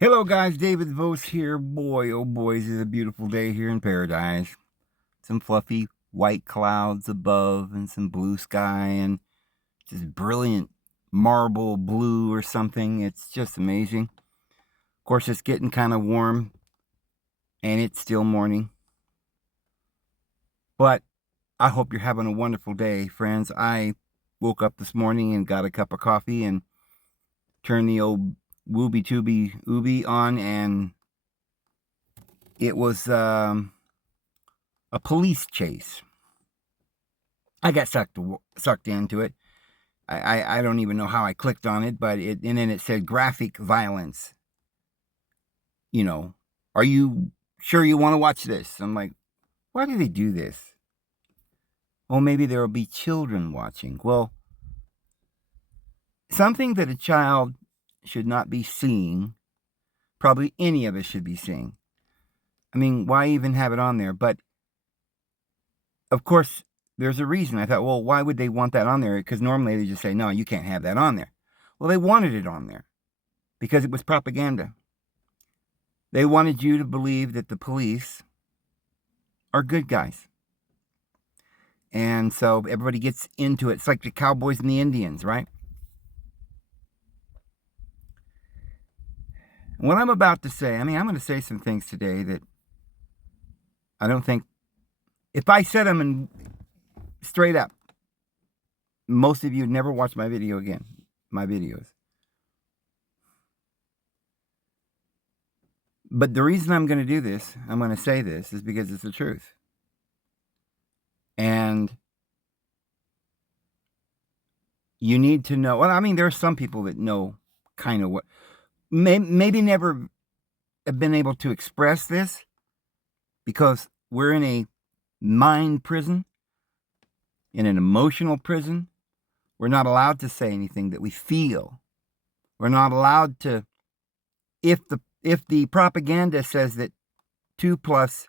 Hello guys, David Vos here. Boy, oh boys, it's a beautiful day here in paradise. Some fluffy white clouds above and some blue sky and just brilliant marble blue or something. It's just amazing. Of course, it's getting kind of warm and it's still morning. But I hope you're having a wonderful day, friends. I woke up this morning and got a cup of coffee and turned the old Wooby Tooby Ooby on, and it was a police chase. I got sucked into it. I don't even know how I clicked on it, but and then it said graphic violence. You know, are you sure you want to watch this? I'm like, why do they do this? Well, maybe there will be children watching. Well, something that a child should not be seeing, probably any of us should be seeing. I mean, why even have it on there? But of course, there's a reason. I thought, well, why would they want that on there? Because normally they just say, no, you can't have that on there. Well, they wanted it on there because it was propaganda. They wanted you to believe that the police are good guys. And so everybody gets into it. It's like the cowboys and the Indians, right? What I'm about to say, I'm going to say some things today that I don't think, if I said them in straight up, most of you would never watch my videos. But the reason I'm going to do this, I'm going to say this, is because it's the truth. And you need to know, well, I mean, there are some people that know kind of what, maybe never have been able to express this because we're in a mind prison, in an emotional prison. We're not allowed to say anything that we feel. We're not allowed to, if the propaganda says that 2 plus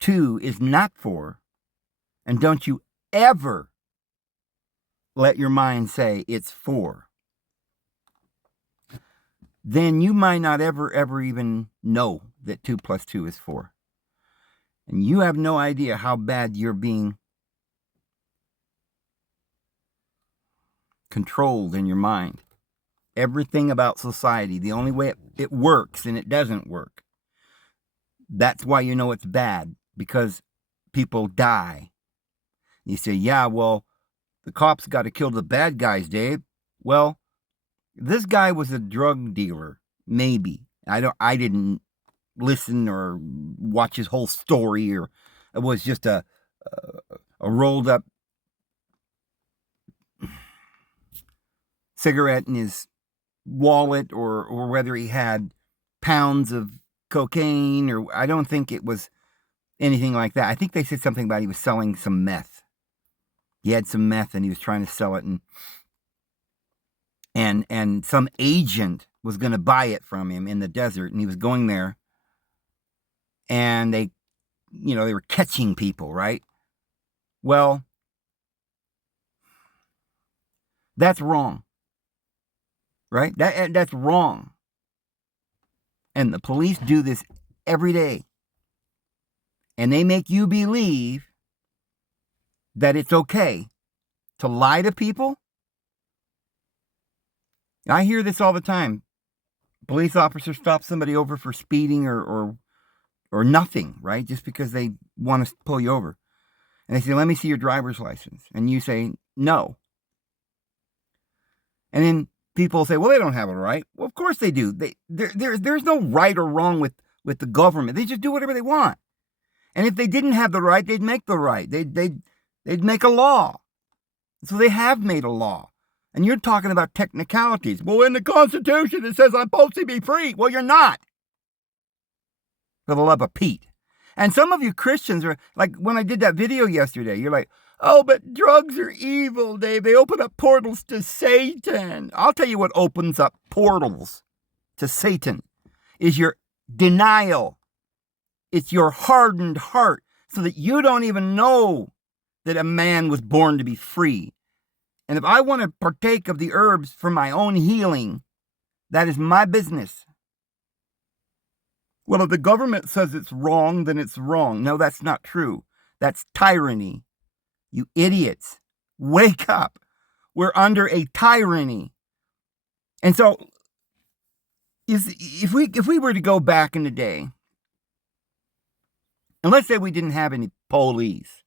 2 is not 4, and don't you ever let your mind say it's 4, then you might not ever even know that 2 plus 2 is 4. And you have no idea how bad you're being controlled in your mind. Everything about society, the only way it works, and it doesn't work. That's why you know it's bad, because people die. You say, yeah, well, the cops got to kill the bad guys, Dave. Well, this guy was a drug dealer, maybe. I didn't listen or watch his whole story, or it was just a rolled up cigarette in his wallet, or whether he had pounds of cocaine, or I don't think it was anything like that. I think they said something about he was selling some meth. He had some meth and he was trying to sell it, and some agent was going to buy it from him in the desert, and he was going there, and they were catching people, right? Well, that's wrong, right? That's wrong. And the police do this every day. And they make you believe that it's okay to lie to people. I hear this all the time. Police officers stop somebody over for speeding or nothing, right? Just because they want to pull you over. And they say, let me see your driver's license. And you say, no. And then people say, well, they don't have a right. Well, of course they do. There's no right or wrong with the government. They just do whatever they want. And if they didn't have the right, they'd make the right. They'd make a law. So they have made a law. And you're talking about technicalities. Well, in the Constitution, it says I'm supposed to be free. Well, you're not. For the love of Pete. And some of you Christians are like, when I did that video yesterday, you're like, oh, but drugs are evil, Dave. They open up portals to Satan. I'll tell you what opens up portals to Satan is your denial. It's your hardened heart, so that you don't even know that a man was born to be free. And if I want to partake of the herbs for my own healing, That is my business. Well, if the government says it's wrong, then it's wrong. No, that's not true. That's tyranny. You idiots. Wake up. We're under a tyranny. And so, if we were to go back in the day, and let's say we didn't have any police,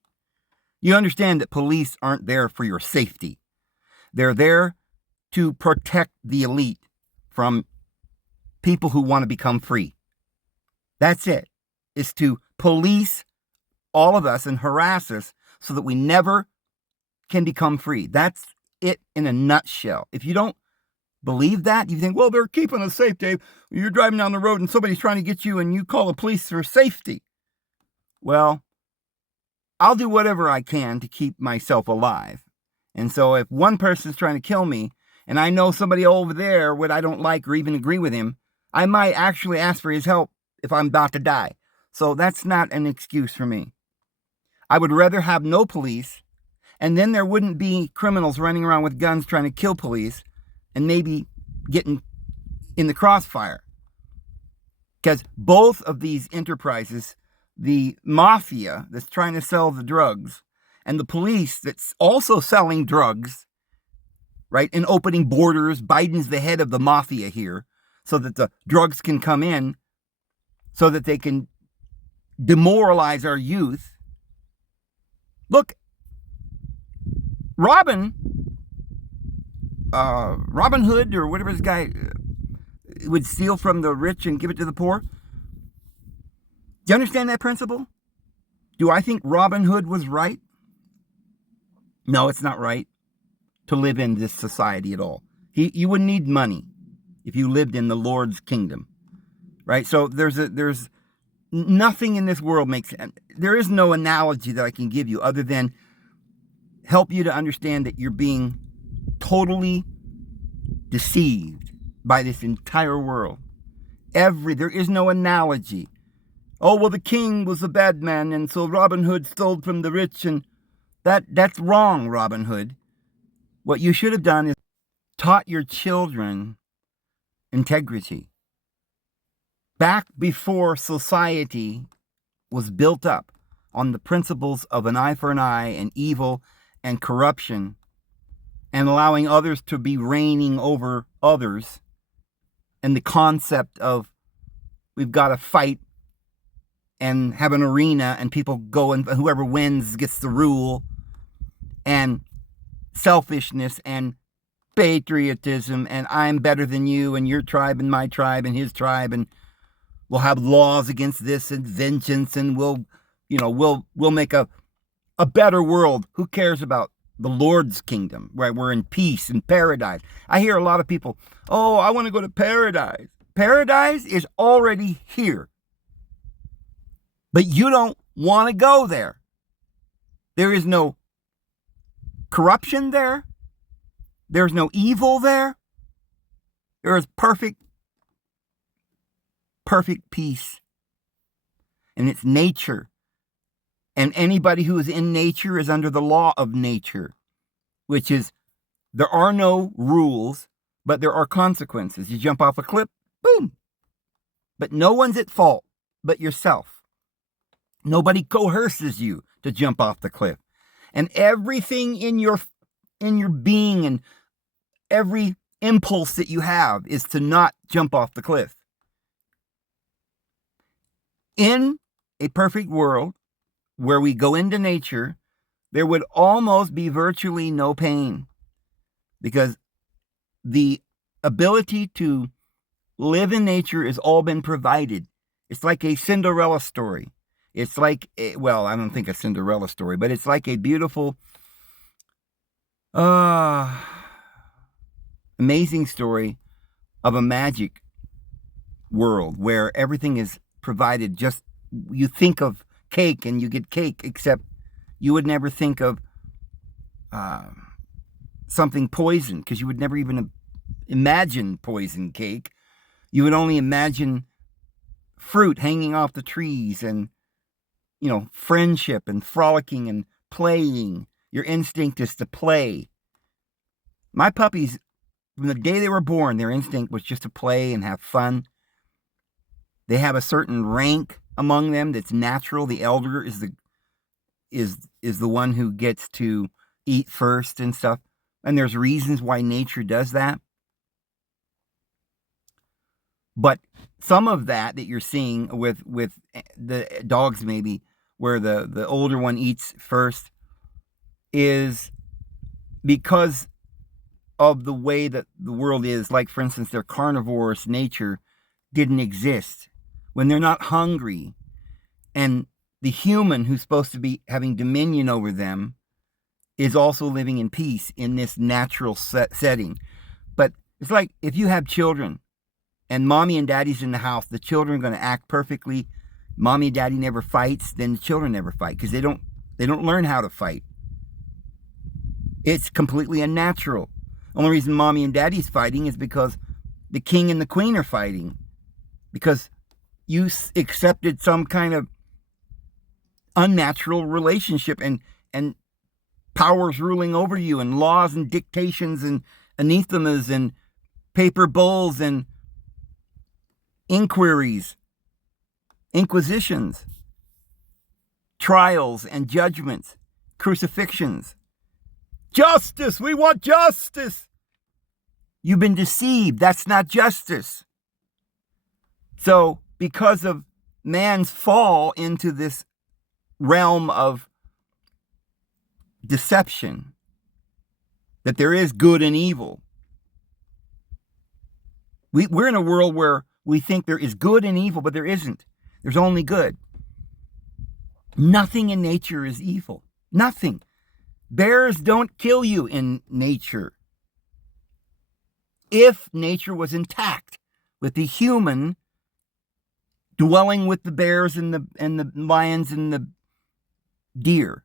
you understand that police aren't there for your safety. They're there to protect the elite from people who want to become free. That's it. It's to police all of us and harass us so that we never can become free. That's it in a nutshell. If you don't believe that, you think, well, they're keeping us safe, Dave. You're driving down the road and somebody's trying to get you and you call the police for safety. Well, I'll do whatever I can to keep myself alive. And so if one person's trying to kill me and I know somebody over there what I don't like or even agree with him, I might actually ask for his help if I'm about to die. So that's not an excuse for me. I would rather have no police, and then there wouldn't be criminals running around with guns trying to kill police and maybe getting in the crossfire. Because both of these enterprises, the mafia that's trying to sell the drugs and the police that's also selling drugs, right, and opening borders. Biden's the head of the mafia here so that the drugs can come in, so that they can demoralize our youth. Look, Robin Hood, or whatever this guy would steal from the rich and give it to the poor. Do you understand that principle? Do I think Robin Hood was right? No, it's not right to live in this society at all. You wouldn't need money if you lived in the Lord's kingdom, right? So there's nothing in this world makes sense. There is no analogy that I can give you other than help you to understand that you're being totally deceived by this entire world. There is no analogy. Oh, well, the king was a bad man, and so Robin Hood stole from the rich, and that's wrong, Robin Hood. What you should have done is taught your children integrity. Back before society was built up on the principles of an eye for an eye and evil and corruption and allowing others to be reigning over others, and the concept of we've got to fight and have an arena and people go and whoever wins gets the rule, and selfishness and patriotism and I'm better than you and your tribe and my tribe and his tribe, and we'll have laws against this and vengeance, and we'll make a better world. Who cares about the Lord's kingdom, right? We're in peace and paradise. I hear a lot of people, oh, I want to go to paradise. Paradise is already here. But you don't want to go there. There is no corruption there. There's no evil there. There is perfect peace. And it's nature. And anybody who is in nature is under the law of nature, which is there are no rules, but there are consequences. You jump off a cliff, boom. But no one's at fault but yourself. Nobody coerces you to jump off the cliff. And everything in your being and every impulse that you have is to not jump off the cliff. In a perfect world where we go into nature, there would almost be virtually no pain, because the ability to live in nature has all been provided. It's like a Cinderella story. It's like, I don't think a Cinderella story, but it's like a beautiful, amazing story of a magic world where everything is provided. Just, you think of cake and you get cake, except you would never think of something poison, because you would never even imagine poison cake. You would only imagine fruit hanging off the trees and, friendship and frolicking and playing. Your instinct is to play. My puppies from the day they were born, their instinct was just to play and have fun. They have a certain rank among them that's natural. The elder is the one who gets to eat first and stuff. And there's reasons why nature does that. But some of that you're seeing with the dogs, maybe, where the older one eats first, is because of the way that the world is. Like, for instance, their carnivorous nature didn't exist. When they're not hungry, and the human who's supposed to be having dominion over them is also living in peace in this natural setting. But it's like if you have children and mommy and daddy's in the house, the children are going to act perfectly. Mommy and daddy never fights, then the children never fight because they don't learn how to fight. It's completely unnatural. Only reason mommy and daddy's fighting is because the king and the queen are fighting, because you accepted some kind of unnatural relationship and powers ruling over you, and laws and dictations and anathemas and paper bulls and inquiries, inquisitions, trials and judgments, crucifixions. Justice! We want justice! You've been deceived. That's not justice. So, because of man's fall into this realm of deception, that there is good and evil, we're in a world where we think there is good and evil, but there isn't. There's only good. Nothing in nature is evil. Nothing. Bears don't kill you in nature. If nature was intact, with the human dwelling with the bears and the lions and the deer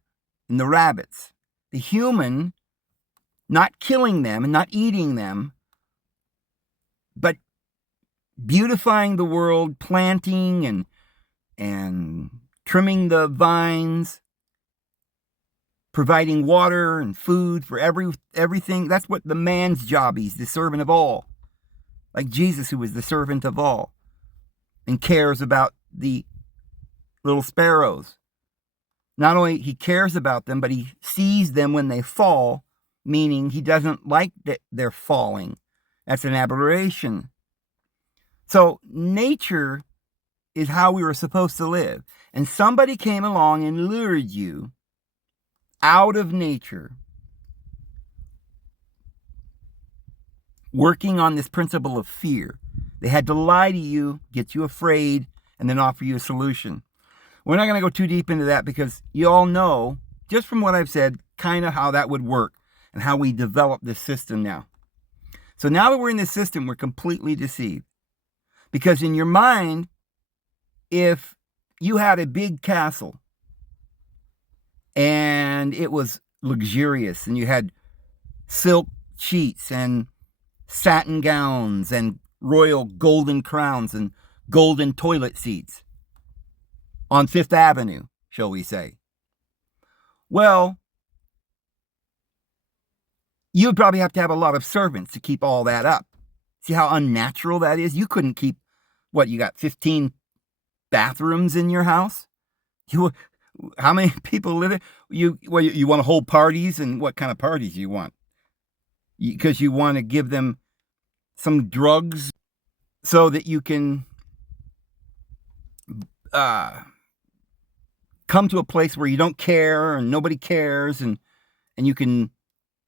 and the rabbits, the human not killing them and not eating them, but beautifying the world, planting and trimming the vines, providing water and food for everything. That's what the man's job is, the servant of all. Like Jesus, who was the servant of all and cares about the little sparrows. Not only he cares about them, but he sees them when they fall, meaning he doesn't like that they're falling. That's an aberration. So nature is how we were supposed to live. And somebody came along and lured you out of nature, working on this principle of fear. They had to lie to you, get you afraid, and then offer you a solution. We're not going to go too deep into that because you all know, just from what I've said, kind of how that would work and how we develop this system now. So now that we're in this system, we're completely deceived. Because in your mind, if you had a big castle and it was luxurious and you had silk sheets and satin gowns and royal golden crowns and golden toilet seats on Fifth Avenue, shall we say. Well, you'd probably have to have a lot of servants to keep all that up. See how unnatural that is? You couldn't keep, you got 15 bathrooms in your house? How many people live there? You want to hold parties, and what kind of parties you want? Because you want to give them some drugs so that you can come to a place where you don't care and nobody cares, and you can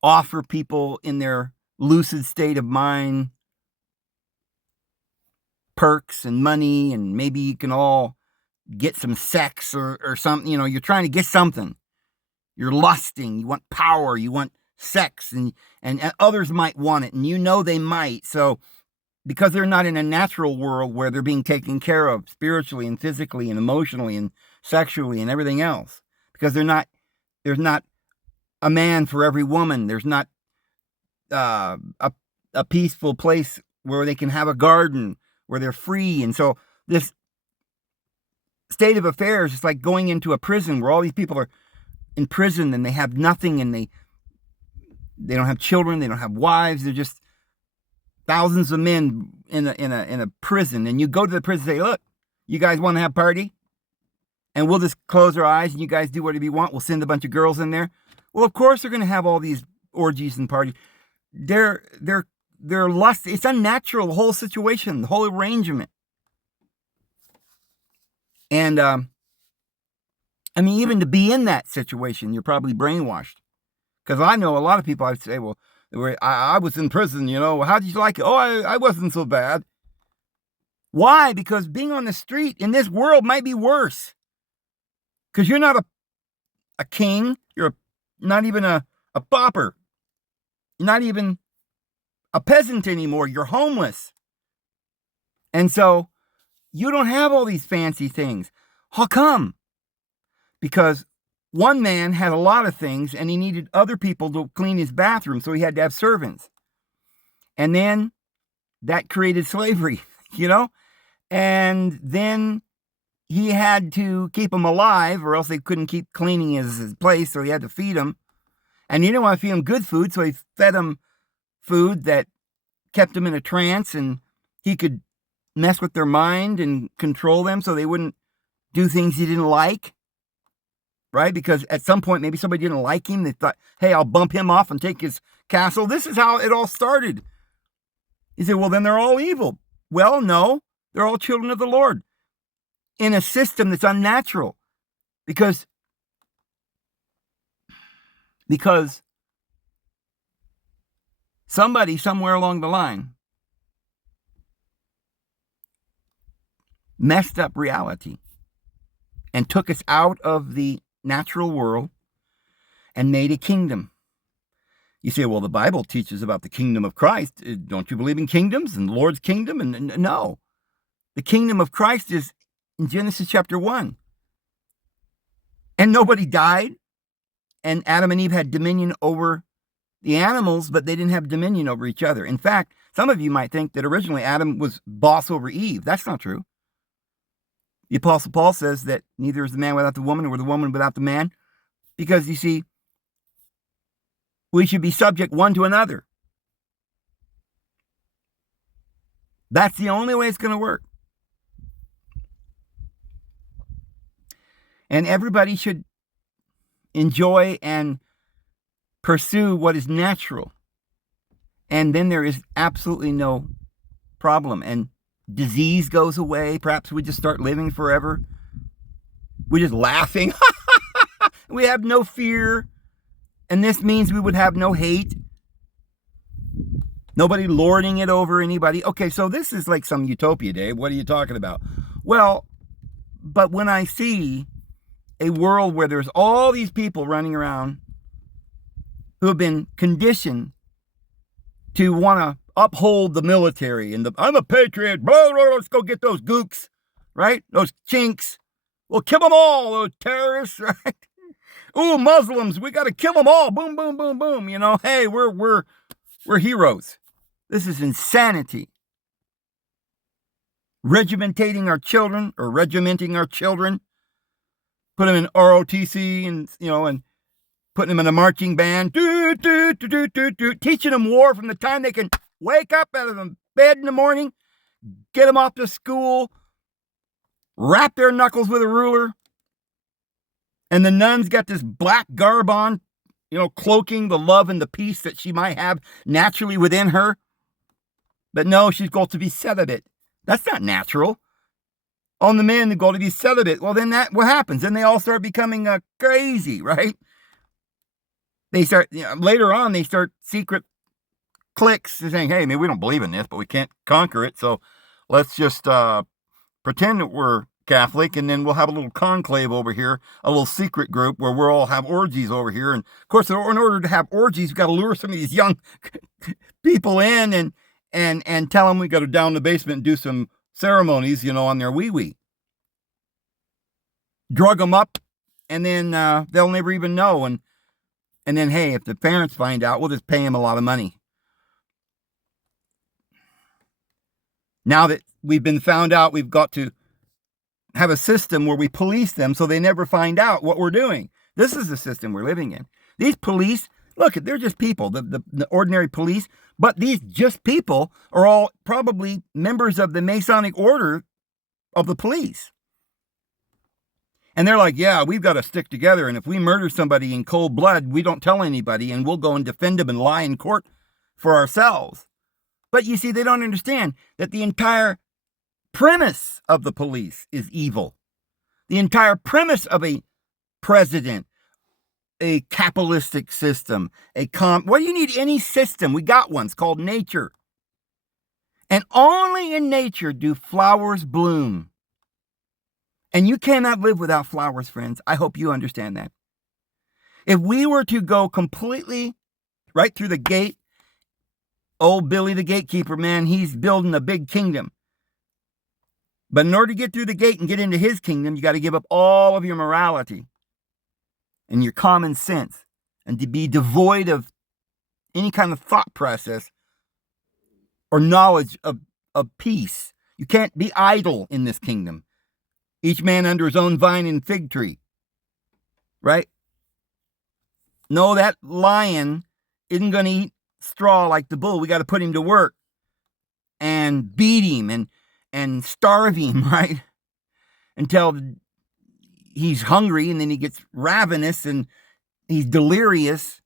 offer people in their lucid state of mind perks and money, and maybe you can all get some sex or something. You're trying to get something. You're lusting. You want power. You want sex, and others might want it, and they might. So because they're not in a natural world where they're being taken care of spiritually and physically and emotionally and sexually and everything else, because there's not a man for every woman. There's not a peaceful place where they can have a garden, where they're free. And so this state of affairs is like going into a prison where all these people are in prison and they have nothing, and they don't have children, they don't have wives, they're just thousands of men in a prison, and you go to the prison and say, look, you guys want to have a party? And we'll just close our eyes and you guys do whatever you want. We'll send a bunch of girls in there. Well, of course they're going to have all these orgies and parties. They're lust. It's unnatural, the whole situation, the whole arrangement. And I mean, even to be in that situation, you're probably brainwashed. Because I know a lot of people, I'd say, well, I was in prison, how did you like it? Oh, I wasn't so bad. Why? Because being on the street in this world might be worse. Because you're not a king. You're not even a pauper. You're not even a peasant anymore. You're homeless. And so you don't have all these fancy things. How come? Because one man had a lot of things and he needed other people to clean his bathroom, so he had to have servants. And then that created slavery, And then he had to keep them alive or else they couldn't keep cleaning his place, so he had to feed them. And he didn't want to feed them good food, so he fed them food that kept them in a trance, and he could mess with their mind and control them so they wouldn't do things he didn't like, right? Because at some point, maybe somebody didn't like him. They thought, hey, I'll bump him off and take his castle. This is how it all started. He said, well, then they're all evil. Well, no, they're all children of the Lord in a system that's unnatural because somebody somewhere along the line messed up reality and took us out of the natural world and made a kingdom. You say, well, the Bible teaches about the kingdom of Christ. Don't you believe in kingdoms and the Lord's kingdom? And no. The kingdom of Christ is in Genesis chapter 1. And nobody died. And Adam and Eve had dominion over the animals, but they didn't have dominion over each other. In fact, some of you might think that originally Adam was boss over Eve. That's not true. The Apostle Paul says that neither is the man without the woman nor the woman without the man. Because, you see, we should be subject one to another. That's the only way it's going to work. And everybody should enjoy and pursue what is natural. And then there is absolutely no problem. And disease goes away. Perhaps we just start living forever. We're just laughing. We have no fear. And this means we would have no hate. Nobody lording it over anybody. Okay, so this is like some utopia, Dave. What are you talking about? Well, but when I see a world where there's all these people running around who have been conditioned to want to uphold the military and I'm a patriot, blah, blah, blah, let's go get those gooks, right? Those chinks. We'll kill them all, those terrorists, right? Ooh, Muslims, we got to kill them all. Boom, boom, boom, boom. Hey, we're heroes. This is insanity. Regimenting our children, put them in ROTC and putting them in a marching band, teaching them war from the time they can wake up out of the bed in the morning, get them off to school, wrap their knuckles with a ruler, and the nun's got this black garb on, cloaking the love and the peace that she might have naturally within her. But no, she's got to be celibate. That's not natural. On the men, they go to be celibate. Well, then what happens? Then they all start becoming crazy, right? They start, later on, they start secret cliques saying, hey, maybe we don't believe in this, but we can't conquer it. So let's just pretend that we're Catholic, and then we'll have a little conclave over here, a little secret group where we'll all have orgies over here. And of course, in order to have orgies, we've got to lure some of these young people in and tell them we got to down the basement and do some ceremonies, on their wee-wee. Drug them up, and then they'll never even know. And then, hey, if the parents find out, we'll just pay them a lot of money. Now that we've been found out, we've got to have a system where we police them so they never find out what we're doing. This is the system we're living in. These police Look, they're just people, the ordinary police. But these just people are all probably members of the Masonic order of the police. And they're like, yeah, we've got to stick together. And if we murder somebody in cold blood, we don't tell anybody, and we'll go and defend them and lie in court for ourselves. But you see, they don't understand that the entire premise of the police is evil. The entire premise of a president, a capitalistic system, what do you need any system? We got one. It's called nature. And only in nature do flowers bloom. And you cannot live without flowers, friends. I hope you understand that. If we were to go completely right through the gate, old Billy the gatekeeper, man, he's building a big kingdom. But in order to get through the gate and get into his kingdom, you got to give up all of your morality and your common sense, and to be devoid of any kind of thought process or knowledge of peace. You can't be idle in this kingdom. Each man under his own vine and fig tree. Right? No, that lion isn't going to eat straw like the bull. We got to put him to work and beat him and starve him, right? Until he's hungry, and then he gets ravenous and he's delirious.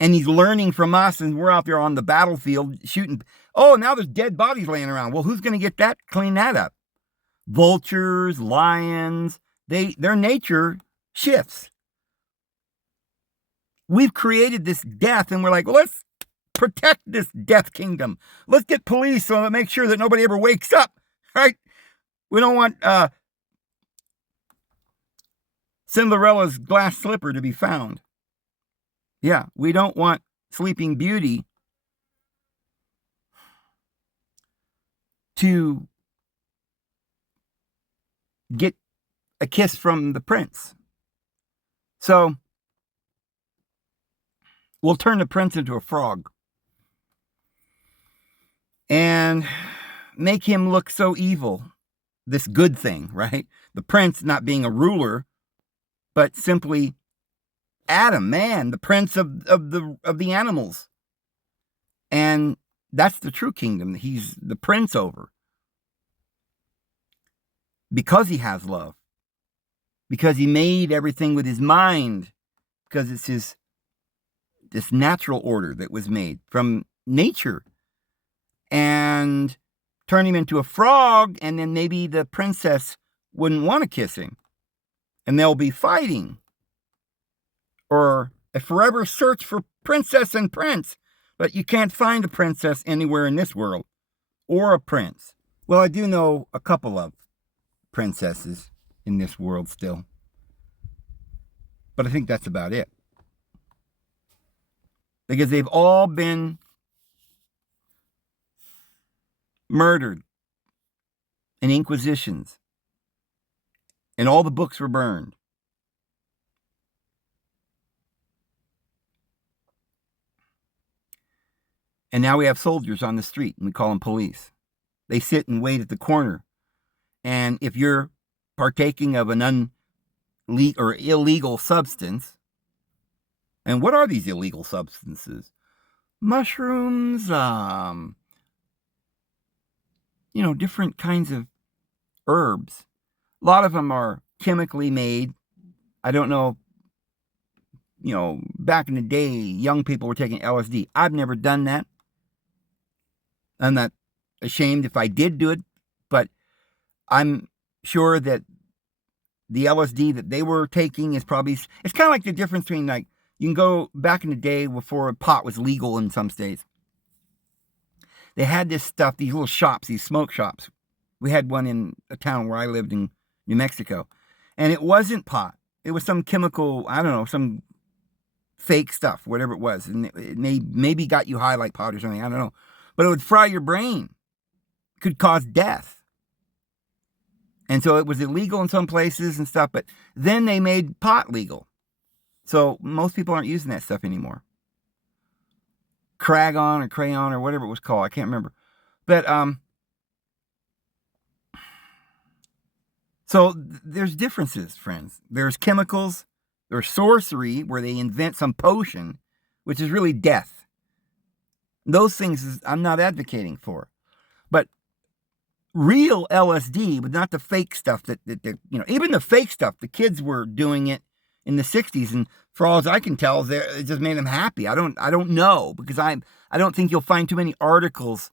And he's learning from us, and we're out there on the battlefield shooting. Oh, now there's dead bodies laying around. Well, who's going to get that, clean that up? Vultures, lions, their nature shifts. We've created this death, and we're like, well, let's protect this death kingdom. Let's get police so that make sure that nobody ever wakes up, right? We don't want Cinderella's glass slipper to be found. Yeah, we don't want Sleeping Beauty to get a kiss from the prince. So we'll turn the prince into a frog and make him look so evil, this good thing, right? The prince not being a ruler, but simply Adam, man, the prince of the animals. And that's the true kingdom. He's the prince over. Because he has love. Because he made everything with his mind. Because it's this natural order that was made from nature. And turn him into a frog, and then maybe the princess wouldn't want to kiss him. And they'll be fighting. Or a forever search for princess and prince. But you can't find a princess anywhere in this world. Or a prince. Well, I do know a couple of princesses in this world still. But I think that's about it. Because they've all been murdered in inquisitions. And all the books were burned. And now we have soldiers on the street, and we call them police. They sit and wait at the corner. And if you're partaking of an illegal substance, and what are these illegal substances? Mushrooms, different kinds of herbs. A lot of them are chemically made. I don't know, back in the day, young people were taking LSD. I've never done that. I'm not ashamed if I did do it, but I'm sure that the LSD that they were taking is probably, it's kind of like the difference between, like, you can go back in the day before pot was legal in some states. They had this stuff, these little shops, these smoke shops. We had one in a town where I lived in New Mexico. And it wasn't pot. It was some chemical, I don't know, some fake stuff, whatever it was. And it maybe got you high like pot or something, I don't know. But it would fry your brain. It could cause death. And so it was illegal in some places and stuff, but then they made pot legal. So most people aren't using that stuff anymore. Cragon or crayon or whatever it was called, I can't remember. But so there's differences, friends. There's chemicals or sorcery, where they invent some potion, which is really death. Those things I'm not advocating for. But real LSD, but not the fake stuff that even the fake stuff, the kids were doing it in the 60s, and for all as I can tell, it just made them happy. I don't know, because I don't think you'll find too many articles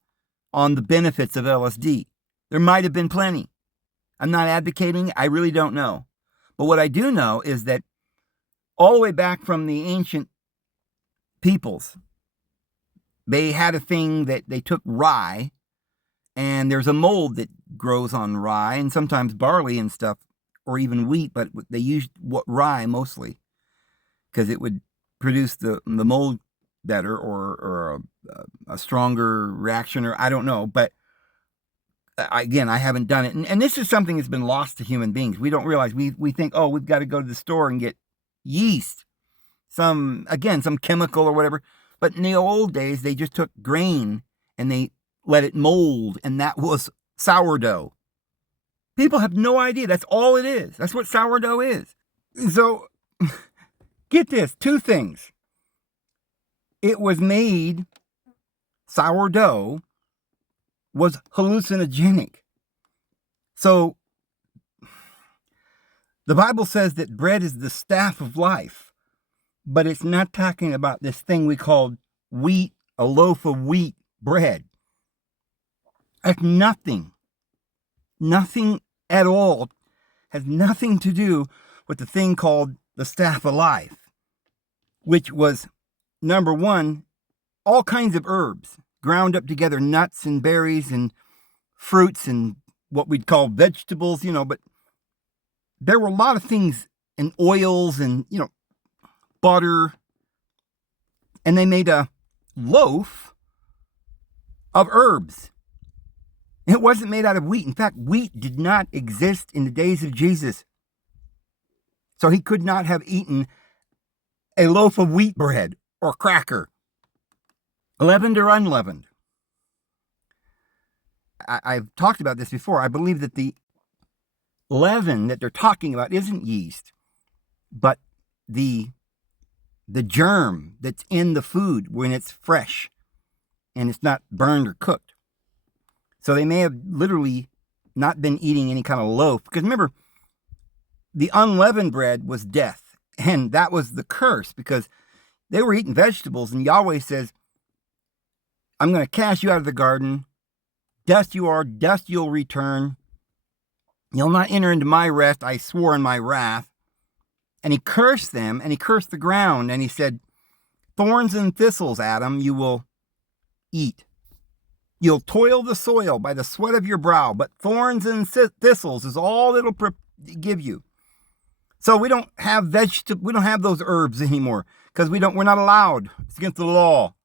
on the benefits of LSD. There might have been plenty. I'm not advocating. I really don't know. But what I do know is that all the way back from the ancient peoples, they had a thing that they took rye, and there's a mold that grows on rye and sometimes barley and stuff, or even wheat, but they used rye mostly because it would produce the mold better, or a stronger reaction, or I don't know. But again, I haven't done it. And this is something that's been lost to human beings. We don't realize. We think, oh, we've got to go to the store and get yeast, some chemical or whatever. But in the old days, they just took grain and they let it mold, and that was sourdough. People have no idea. That's all it is. That's what sourdough is. So, get this, 2 things. It was made, sourdough was hallucinogenic. So, the Bible says that bread is the staff of life, but it's not talking about this thing we call wheat, a loaf of wheat bread. That's nothing at all, has nothing to do with the thing called the staff of life, which was, number 1, all kinds of herbs ground up together, nuts and berries and fruits and what we'd call vegetables, but there were a lot of things, and oils and, butter, and they made a loaf of herbs. It wasn't made out of wheat. In fact, wheat did not exist in the days of Jesus. So he could not have eaten a loaf of wheat bread or cracker, leavened or unleavened. I've talked about this before. I believe that the leaven that they're talking about isn't yeast, but the germ that's in the food when it's fresh and it's not burned or cooked. So they may have literally not been eating any kind of loaf. Because remember, the unleavened bread was death. And that was the curse, because they were eating vegetables. And Yahweh says, I'm going to cast you out of the garden. Dust you are, dust you'll return. You'll not enter into my rest. I swore in my wrath. And he cursed them, and he cursed the ground. And he said, thorns and thistles, Adam, you will eat. You'll toil the soil by the sweat of your brow, but thorns and thistles is all it'll give you. So we don't have we don't have those herbs anymore, because we're not allowed. It's against the law.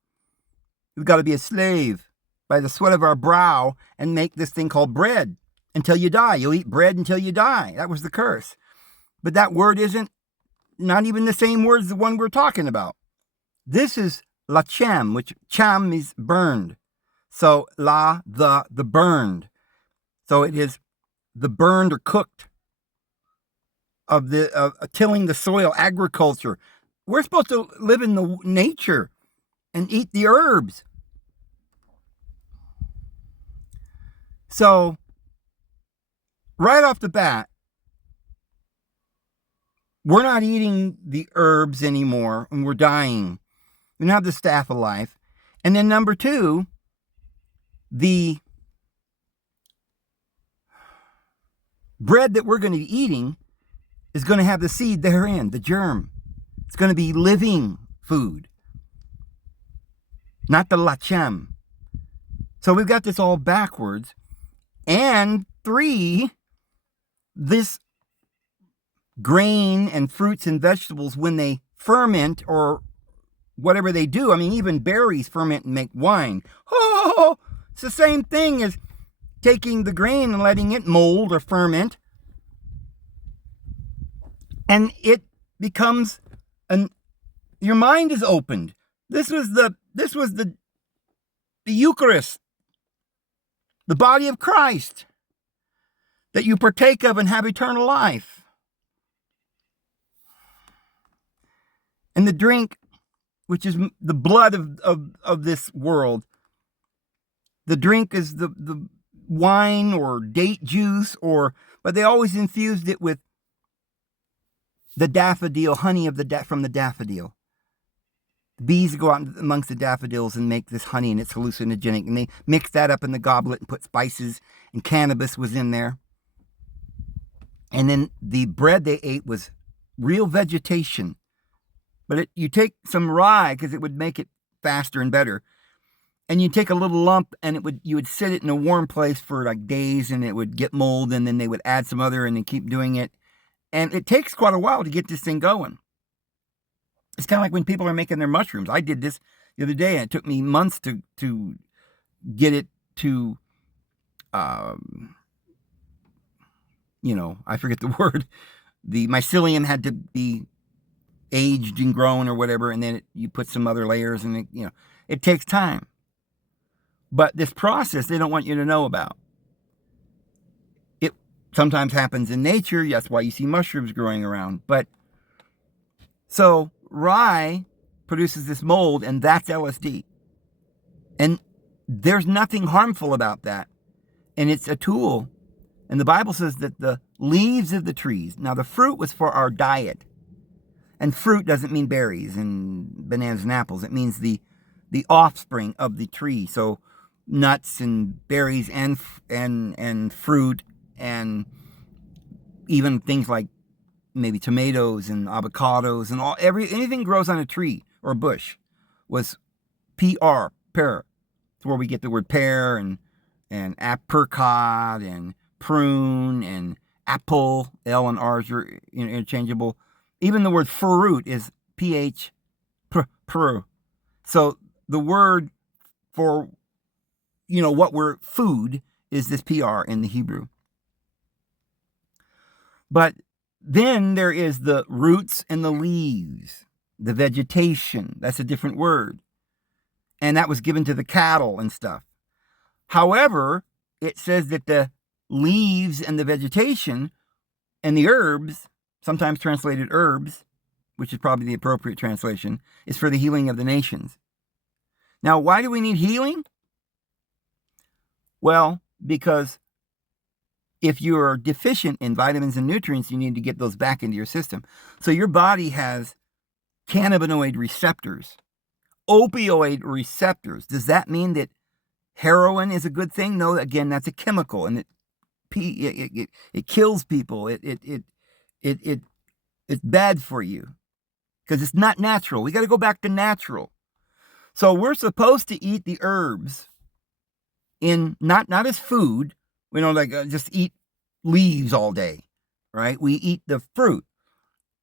We've got to be a slave by the sweat of our brow and make this thing called bread until you die. You'll eat bread until you die. That was the curse. But that word isn't not even the same word as the one we're talking about. This is lachem, which cham means burned. So the burned. So it is the burned or cooked of tilling the soil, agriculture. We're supposed to live in the nature and eat the herbs. So right off the bat, we're not eating the herbs anymore, and we're dying. We don't have the staff of life. And then number 2, the bread that we're going to be eating is going to have the seed therein, the germ. It's going to be living food, not the lachem. So we've got this all backwards. And 3, this grain and fruits and vegetables, when they ferment or whatever they do, I mean, even berries ferment and make wine. Oh, it's the same thing as taking the grain and letting it mold or ferment, and it becomes your mind is opened. This was the Eucharist, the body of Christ that you partake of and have eternal life. And the drink, which is the blood of this world, the drink is the wine or date juice, but they always infused it with the daffodil, honey from the daffodil. The bees go out amongst the daffodils and make this honey, and it's hallucinogenic. And they mix that up in the goblet and put spices, and cannabis was in there. And then the bread they ate was real vegetation. But you take some rye, because it would make it faster and better. And you take a little lump, and you would sit it in a warm place for like days, and it would get mold, and then they would add some other, and then keep doing it. And it takes quite a while to get this thing going. It's kind of like when people are making their mushrooms. I did this the other day, and it took me months to get it to, I forget the word. The mycelium had to be aged and grown or whatever, and then you put some other layers, and it takes time. But this process, they don't want you to know about. It sometimes happens in nature. That's why you see mushrooms growing around. So rye produces this mold, and that's LSD. And there's nothing harmful about that. And it's a tool. And the Bible says that the leaves of the trees, now the fruit was for our diet. And fruit doesn't mean berries and bananas and apples. It means the offspring of the tree. So nuts and berries and fruit, and even things like maybe tomatoes and avocados and anything grows on a tree or a bush was PR, pear. It's where we get the word pear and apricot and prune and apple. L and R's are interchangeable. Even the word fruit is PH, pr. So the word for, what we're food is this PR in the Hebrew. But then there is the roots and the leaves, the vegetation. That's a different word. And that was given to the cattle and stuff. However, it says that the leaves and the vegetation and the herbs, sometimes translated herbs, which is probably the appropriate translation, is for the healing of the nations. Now, why do we need healing? Well, because if you're deficient in vitamins and nutrients, you need to get those back into your system. So your body has cannabinoid receptors, opioid receptors. Does that mean that heroin is a good thing? No, again, that's a chemical, and it kills people. It's bad for you because it's not natural. We got to go back to natural. So we're supposed to eat the herbs in not as food. We don't just eat leaves all day, right? We eat the fruit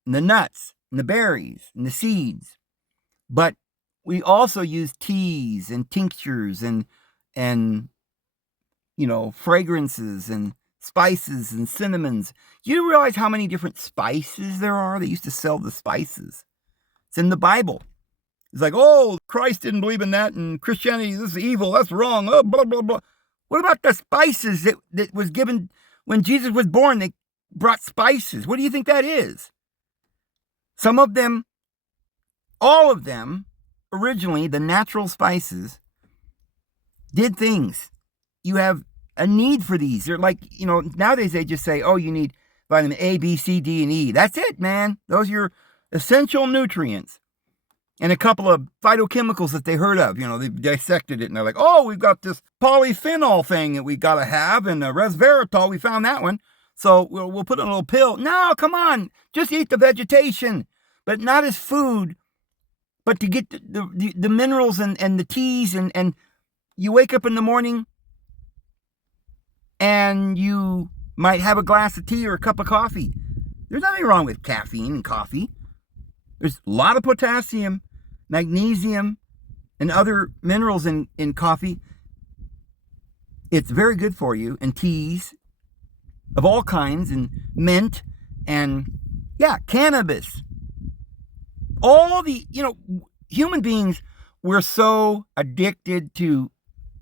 and the nuts and the berries and the seeds. But we also use teas and tinctures and fragrances and spices and cinnamons. You realize how many different spices there are? They used to sell the spices. It's in the Bible. It's like, oh, Christ didn't believe in that, and Christianity, this is evil, that's wrong, oh, blah, blah, blah. What about the spices that was given when Jesus was born? They brought spices. What do you think that is? Some of them, all of them, originally, the natural spices, did things. You have a need for these. They're like, nowadays they just say, oh, you need vitamin A, B, C, D, and E. That's it, man. Those are your essential nutrients. And a couple of phytochemicals that they heard of. They've dissected it, and they're like, oh, we've got this polyphenol thing that we got to have, and resveratrol, we found that one. So we'll put in a little pill. No, come on. Just eat the vegetation, but not as food, but to get the minerals and the teas. And you wake up in the morning, and you might have a glass of tea or a cup of coffee. There's nothing wrong with caffeine and coffee. There's a lot of potassium, magnesium, and other minerals in coffee. It's very good for you. And teas of all kinds, and mint, and cannabis. All the, human beings, we're so addicted to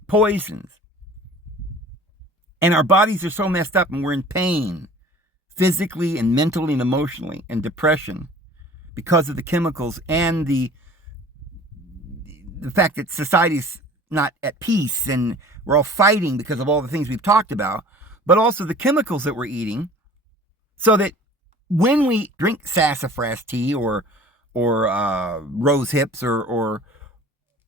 poisons. And our bodies are so messed up, and we're in pain, physically and mentally and emotionally, and depression. because of the chemicals and the fact that society's not at peace and we're all fighting because of all the things we've talked about, but also the chemicals that we're eating, so that when we drink sassafras tea or rose hips or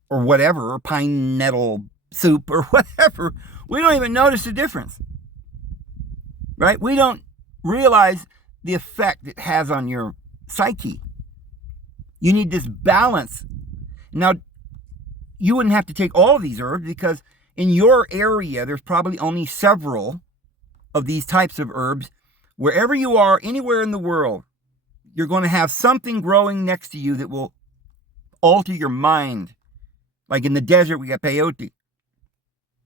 whatever, or pine nettle soup or whatever, we don't even notice the difference, right? We don't realize the effect it has on your psyche. You need this balance. Now, you wouldn't have to take all of these herbs, because in your area, there's probably only several of these types of herbs. Wherever you are, anywhere in the world, you're going to have something growing next to you that will alter your mind. Like in the desert, we got peyote.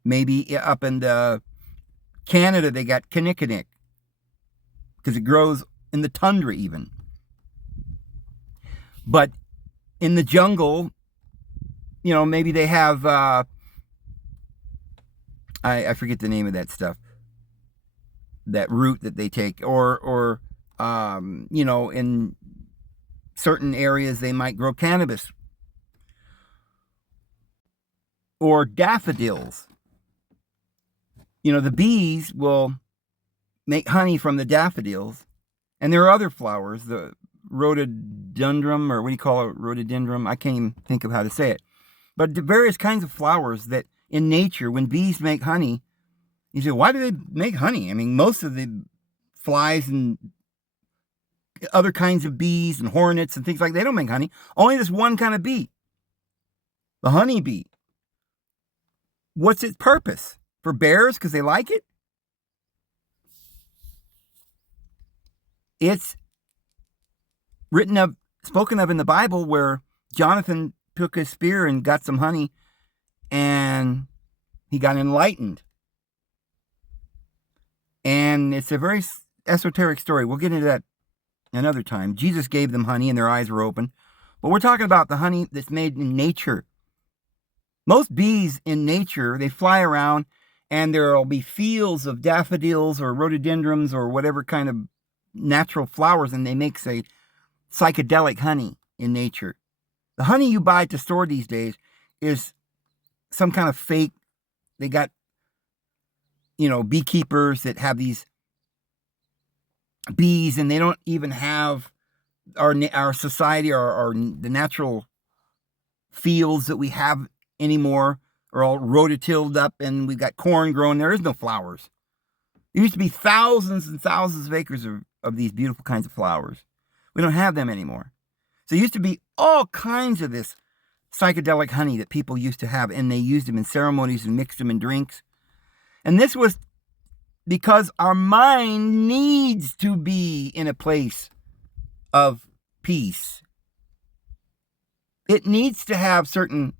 Maybe up in Canada, they got kinnikinick, because it grows in the tundra even. But in the jungle, maybe they have, I forget the name of that stuff, that root that they take, or in certain areas they might grow cannabis or daffodils. The bees will make honey from the daffodils, and there are other flowers, the rhododendron, or what do you call it, rhododendron? I can't even think of how to say it. But the various kinds of flowers that in nature, when bees make honey, you say, why do they make honey? I mean, most of the flies and other kinds of bees and hornets and things like that, they don't make honey. Only this one kind of bee, the honey bee. What's its purpose? For bears because they like it? It's spoken of in the Bible, where Jonathan took his spear and got some honey, and he got enlightened. And it's a very esoteric story. We'll get into that another time. Jesus gave them honey and their eyes were open. But we're talking about the honey that's made in nature. Most bees in nature, they fly around, and there will be fields of daffodils or rhododendrons or whatever kind of natural flowers, and they make, say, psychedelic honey in nature. The honey you buy to store these days is some kind of fake. They got, beekeepers that have these bees, and they don't even have our society or the natural fields that we have anymore are all rototilled up, and we've got corn growing. There is no flowers. There used to be thousands and thousands of acres of these beautiful kinds of flowers. We don't have them anymore. So there used to be all kinds of this psychedelic honey that people used to have, and they used them in ceremonies and mixed them in drinks. And this was because our mind needs to be in a place of peace. It needs to have certain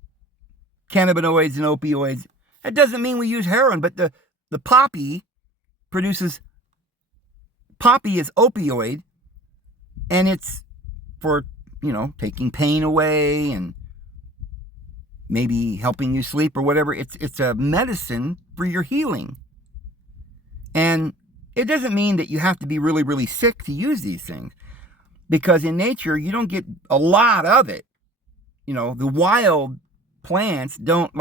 cannabinoids and opioids. That doesn't mean we use heroin, but the poppy produces, poppy is opioid, and it's for, taking pain away and maybe helping you sleep or whatever. It's a medicine for your healing. And it doesn't mean that you have to be really, really sick to use these things, because in nature, you don't get a lot of it. The wild plants don't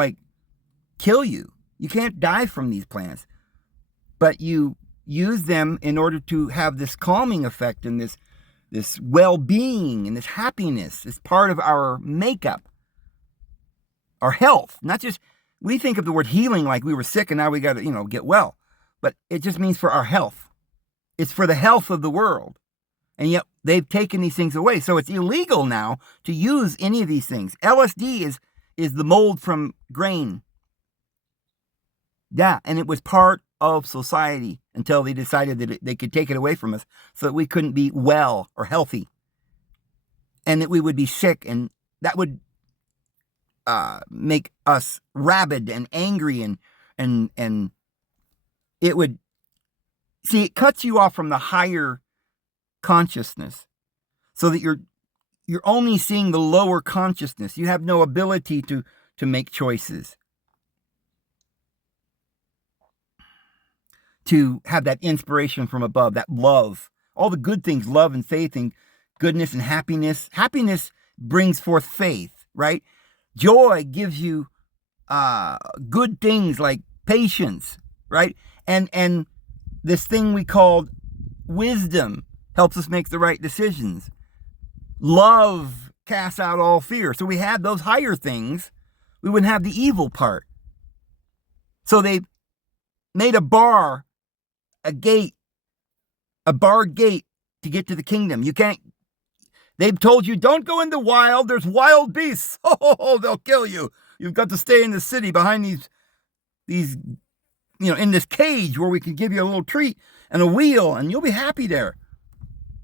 kill you. You can't die from these plants, but you use them in order to have this calming effect and this well-being and this happiness. It's part of our makeup, our health. Not just, we think of the word healing like we were sick and now we got to, get well, but it just means for our health. It's for the health of the world. And yet they've taken these things away. So it's illegal now to use any of these things. LSD is the mold from grain. Yeah, and it was part of society until they decided that they could take it away from us so that we couldn't be well or healthy, and that we would be sick, and that would make us rabid and angry, and it would, see, it cuts you off from the higher consciousness, so that you're only seeing the lower consciousness. You have no ability to make choices, to have that inspiration from above, that love, all the good things, love and faith and goodness and happiness. Happiness brings forth faith, right? Joy gives you good things like patience, right? And this thing we called wisdom helps us make the right decisions. Love casts out all fear. So we had those higher things. We wouldn't have the evil part. So they made a bar gate to get to the kingdom. You can't. They've told you, don't go in the wild. There's wild beasts. Oh, they'll kill you. You've got to stay in the city behind these, in this cage where we can give you a little treat and a wheel, and you'll be happy there.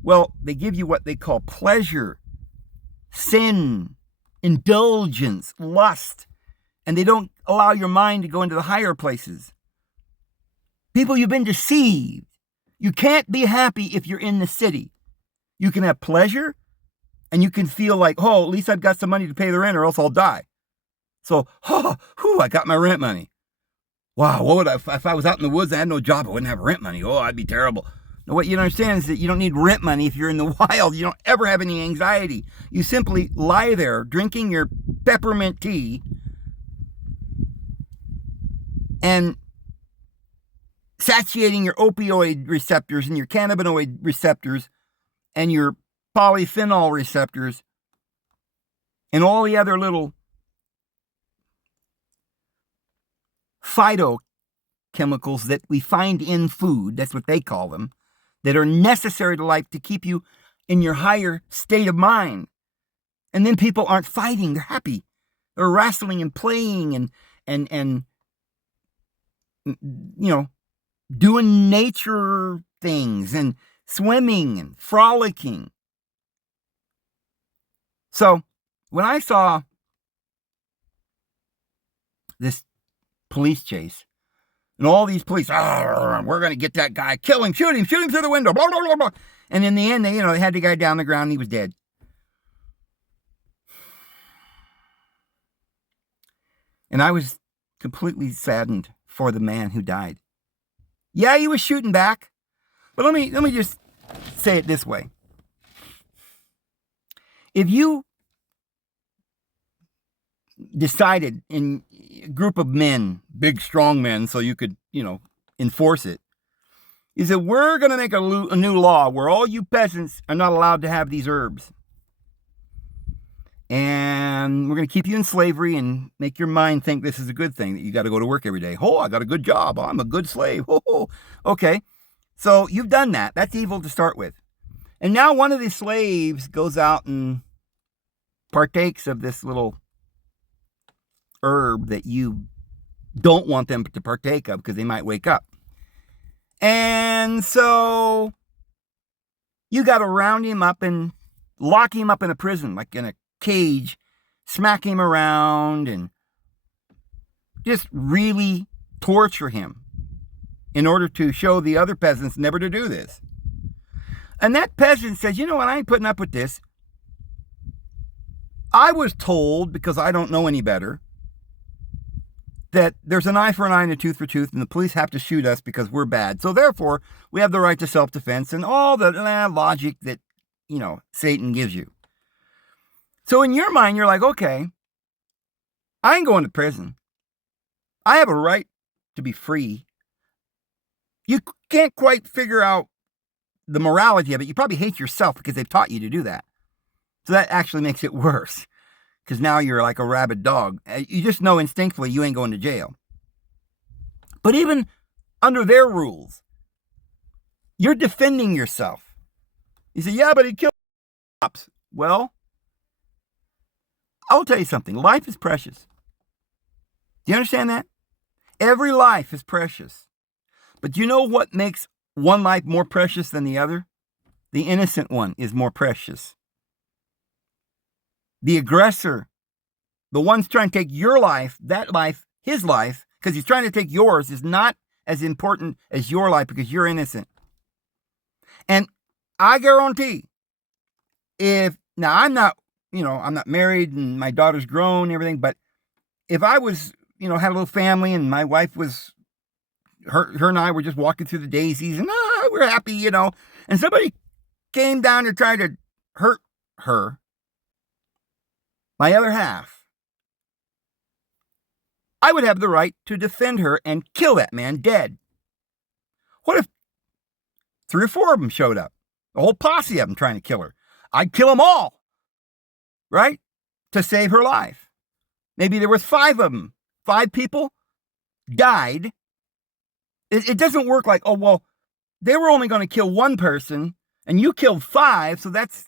Well, they give you what they call pleasure, sin, indulgence, lust, and they don't allow your mind to go into the higher places. People, you've been deceived. You can't be happy if you're in the city. You can have pleasure, and you can feel like, oh, at least I've got some money to pay the rent or else I'll die. So, I got my rent money. Wow, what would if I was out in the woods and I had no job, I wouldn't have rent money. Oh, I'd be terrible. Now, what you don't understand is that you don't need rent money if you're in the wild. You don't ever have any anxiety. You simply lie there drinking your peppermint tea and satiating your opioid receptors and your cannabinoid receptors and your polyphenol receptors and all the other little phytochemicals that we find in food, that's what they call them, that are necessary to life to keep you in your higher state of mind. And then people aren't fighting, they're happy. They're wrestling and playing and doing nature things and swimming and frolicking. So when I saw this police chase and all these police, we're going to get that guy, kill him, shoot him through the window, blah, blah, blah, blah. And in the end, they had the guy down the ground and he was dead. And I was completely saddened for the man who died. Yeah, he was shooting back. But let me just say it this way. If you decided in a group of men, big strong men, so you could, enforce it, is that we're going to make a new law where all you peasants are not allowed to have these herbs. And we're going to keep you in slavery and make your mind think this is a good thing, that you got to go to work every day. Oh, I got a good job. I'm a good slave. Oh, okay. So you've done that. That's evil to start with. And now one of the slaves goes out and partakes of this little herb that you don't want them to partake of because they might wake up. And so you got to round him up and lock him up in a prison, like in a cage, smack him around and just really torture him in order to show the other peasants never to do this. And that peasant says, you know what, I ain't putting up with this. I was told, because I don't know any better, that there's an eye for an eye and a tooth for tooth, and the police have to shoot us because we're bad. So therefore, we have the right to self-defense and all the logic that, Satan gives you. So in your mind, you're like, okay, I ain't going to prison. I have a right to be free. You can't quite figure out the morality of it. You probably hate yourself because they've taught you to do that. So that actually makes it worse, because now you're like a rabid dog. You just know instinctively you ain't going to jail. But even under their rules, you're defending yourself. You say, yeah, but he killed cops. Well, I'll tell you something. Life is precious. Do you understand that? Every life is precious. But do you know what makes one life more precious than the other? The innocent one is more precious. The aggressor, the one's trying to take your life, that life, his life, because he's trying to take yours, is not as important as your life because you're innocent. And I guarantee, I'm not married and my daughter's grown and everything, but if I was, had a little family and my wife was, her and I were just walking through the daisies and we're happy, and somebody came down to try to hurt her, my other half, I would have the right to defend her and kill that man dead. What if 3 or 4 of them showed up? A whole posse of them trying to kill her. I'd kill them all, right? To save her life. Maybe there was 5 of them. 5 people died. It doesn't work like, oh, well, they were only going to kill 1 person and you killed 5, so that's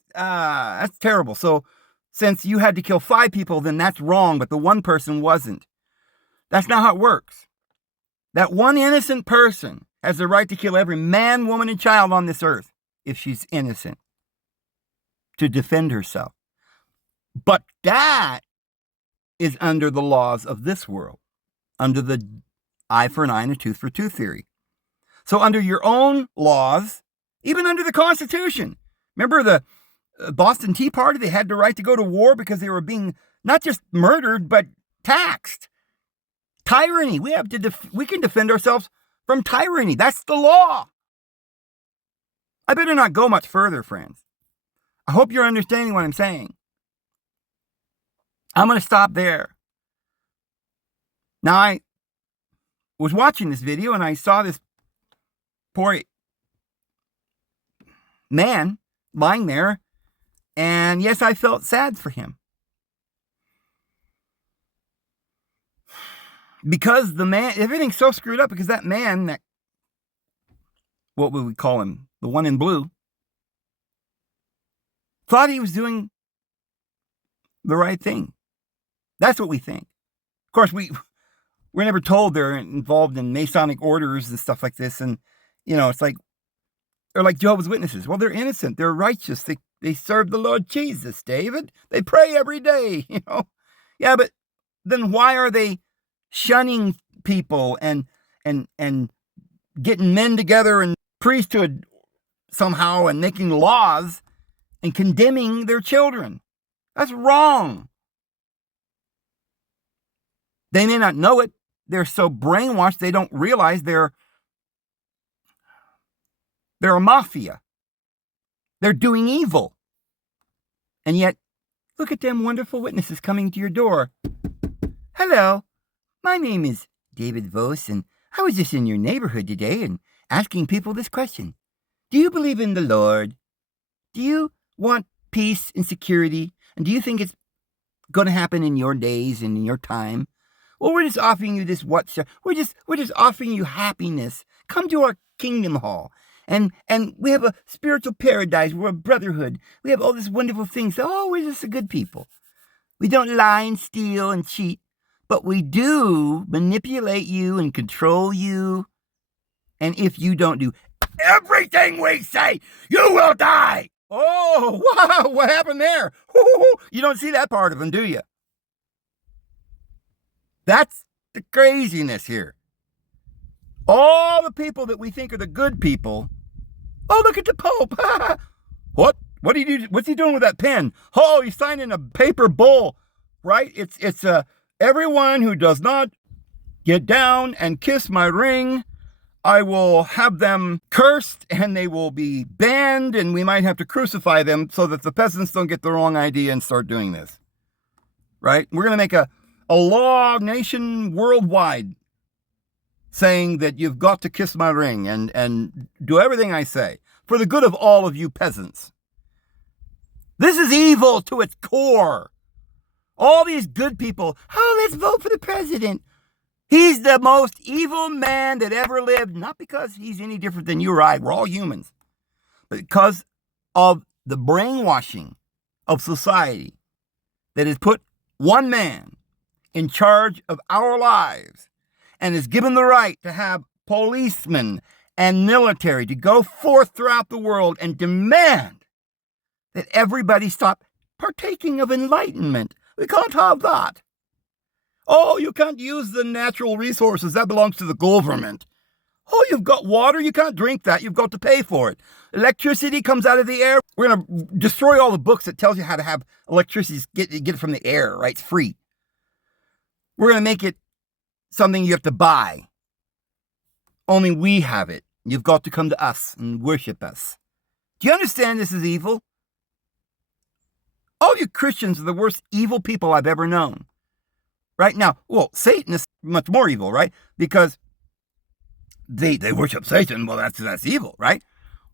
terrible. So since you had to kill 5 people, then that's wrong, but the 1 person wasn't. That's not how it works. That 1 innocent person has the right to kill every man, woman, and child on this earth if she's innocent, to defend herself. But that is under the laws of this world, under the eye for an eye and a tooth for a tooth theory. So under your own laws, even under the Constitution, remember the Boston Tea Party? They had the right to go to war because they were being not just murdered, but taxed. Tyranny. We can defend ourselves from tyranny. That's the law. I better not go much further, friends. I hope you're understanding what I'm saying. I'm going to stop there. Now, I was watching this video and I saw this poor man lying there, and yes, I felt sad for him. Because the man, everything's so screwed up because that man, that, what would we call him? The one in blue, thought he was doing the right thing. That's what we think. Of course, we're never told they're involved in Masonic orders and stuff like this. And, it's like, they're like Jehovah's Witnesses. Well, they're innocent. They're righteous. They serve the Lord Jesus, David. They pray every day, Yeah, but then why are they shunning people and getting men together and priesthood somehow and making laws and condemning their children? That's wrong. They may not know it. They're so brainwashed they don't realize they're a mafia. They're doing evil. And yet, look at them wonderful witnesses coming to your door. Hello, my name is David Vos, and I was just in your neighborhood today and asking people this question. Do you believe in the Lord? Do you want peace and security? And do you think it's going to happen in your days and in your time? Well, we're just offering you this we're just offering you happiness. Come to our Kingdom Hall. And we have a spiritual paradise. We're a brotherhood. We have all these wonderful things. Oh, we're just the good people. We don't lie and steal and cheat, but we do manipulate you and control you. And if you don't do everything we say, you will die. Oh, wow, what happened there? You don't see that part of them, do you? That's the craziness here. All the people that we think are the good people. Oh, look at the Pope. What? What's he doing with that pen? Oh, he's signing a paper bull, right? It's everyone who does not get down and kiss my ring, I will have them cursed and they will be banned, and we might have to crucify them so that the peasants don't get the wrong idea and start doing this. Right? We're going to make a law nation worldwide saying that you've got to kiss my ring and do everything I say for the good of all of you peasants. This is evil to its core. All these good people, oh, let's vote for the president. He's the most evil man that ever lived, not because he's any different than you or I. We're all humans. But because of the brainwashing of society that has put one man in charge of our lives and is given the right to have policemen and military to go forth throughout the world and demand that everybody stop partaking of enlightenment. We can't have that. Oh, you can't use the natural resources. That belongs to the government. Oh, you've got water. You can't drink that. You've got to pay for it. Electricity comes out of the air. We're going to destroy all the books that tells you how to have electricity, get it from the air, right? It's free. We're going to make it something you have to buy. Only we have it. You've got to come to us and worship us. Do you understand this is evil? All you Christians are the worst evil people I've ever known. Right now, well, Satan is much more evil, right? Because they worship Satan. Well, that's evil, right?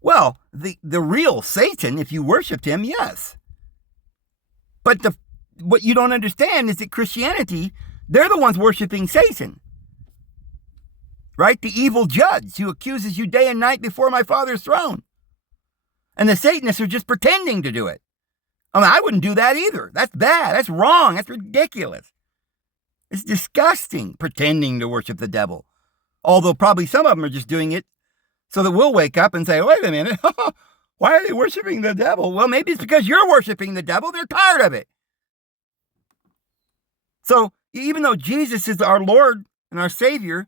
Well, the real Satan, if you worshipped him, yes. But what you don't understand is that Christianity, they're the ones worshiping Satan. Right? The evil judge who accuses you day and night before my Father's throne. And the Satanists are just pretending to do it. I mean, I wouldn't do that either. That's bad. That's wrong. That's ridiculous. It's disgusting, pretending to worship the devil. Although probably some of them are just doing it so that we'll wake up and say, wait a minute, why are they worshiping the devil? Well, maybe it's because you're worshiping the devil. They're tired of it. So even though Jesus is our Lord and our Savior,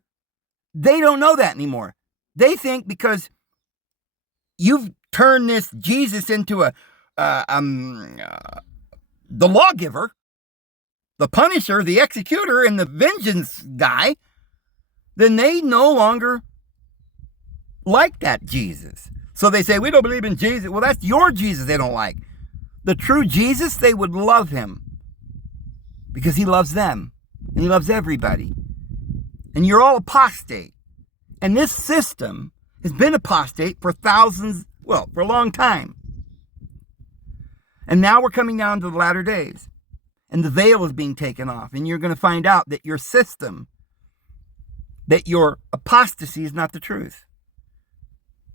they don't know that anymore. They think because you've turned this Jesus into the lawgiver, the punisher, the executor, and the vengeance guy, then they no longer like that Jesus. So they say, we don't believe in Jesus. Well, that's your Jesus they don't like. The true Jesus, they would love him because he loves them and he loves everybody. And you're all apostate. And this system has been apostate for for a long time. And now we're coming down to the latter days. And the veil is being taken off. And you're going to find out that your system, that your apostasy is not the truth.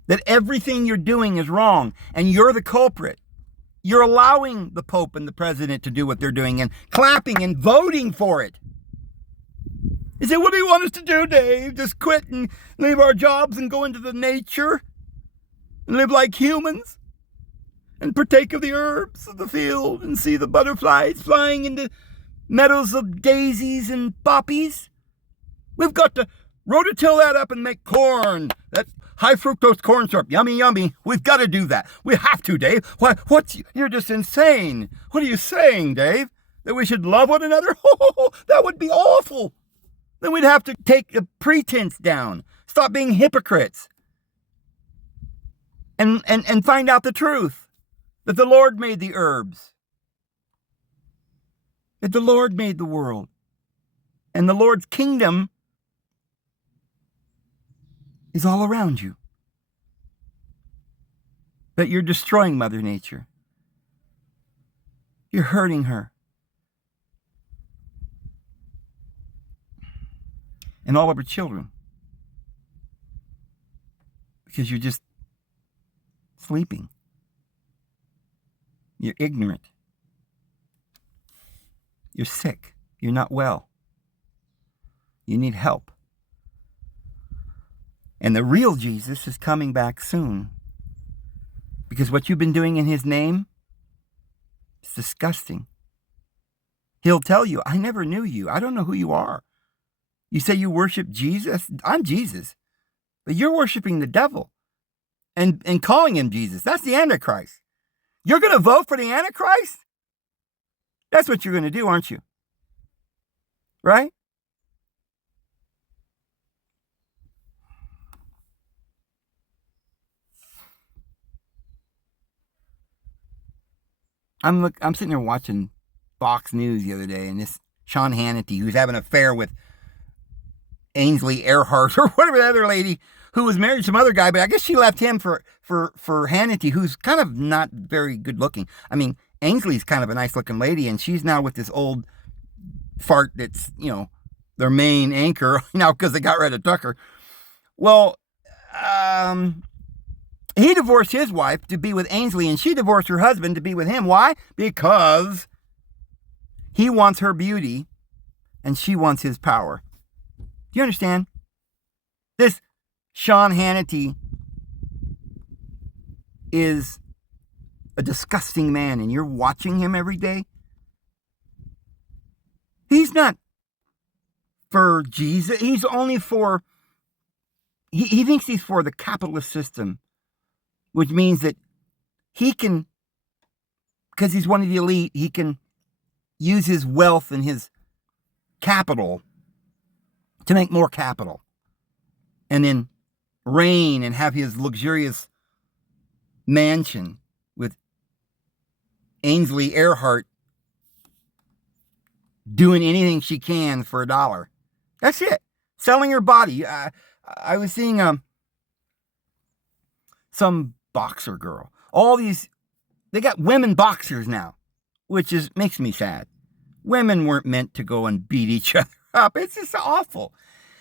That everything you're doing is wrong. And you're the culprit. You're allowing the Pope and the President to do what they're doing and clapping and voting for it. He said, what do you want us to do, Dave? Just quit and leave our jobs and go into the nature and live like humans and partake of the herbs of the field and see the butterflies flying into meadows of daisies and poppies? We've got to rototill that up and make corn. That high fructose corn syrup. Yummy, yummy. We've got to do that. We have to, Dave. You're just insane. What are you saying, Dave? That we should love one another? Oh, that would be awful. Then we'd have to take the pretense down. Stop being hypocrites. And find out the truth. That the Lord made the herbs. That the Lord made the world. And the Lord's kingdom is all around you. But you're destroying Mother Nature. You're hurting her. And all of her children. Because you're just sleeping. You're ignorant. You're sick. You're not well. You need help. And the real Jesus is coming back soon. Because what you've been doing in his name is disgusting. He'll tell you, I never knew you. I don't know who you are. You say you worship Jesus? I'm Jesus. But you're worshiping the devil and calling him Jesus. That's the Antichrist. You're going to vote for the Antichrist? That's what you're going to do, aren't you? Right? I'm sitting there watching Fox News the other day, and this Sean Hannity, who's having an affair with Ainsley Earhart or whatever the other lady who was married to some other guy, but I guess she left him for Hannity, who's kind of not very good looking. I mean, Ainsley's kind of a nice looking lady, and she's now with this old fart that's, their main anchor now because they got rid of Tucker. Well, he divorced his wife to be with Ainsley, and she divorced her husband to be with him. Why? Because he wants her beauty, and she wants his power. Do you understand? This Sean Hannity is a disgusting man, and you're watching him every day. He's not for Jesus. He's only for, he thinks he's for the capitalist system, which means that he can, because he's one of the elite, he can use his wealth and his capital to make more capital, and then reign and have his luxurious mansion with Ainsley Earhart doing anything she can for $1. That's it. Selling her body. I was seeing some boxer girl. All these, they got women boxers now, which makes me sad. Women weren't meant to go and beat each other up. It's just awful.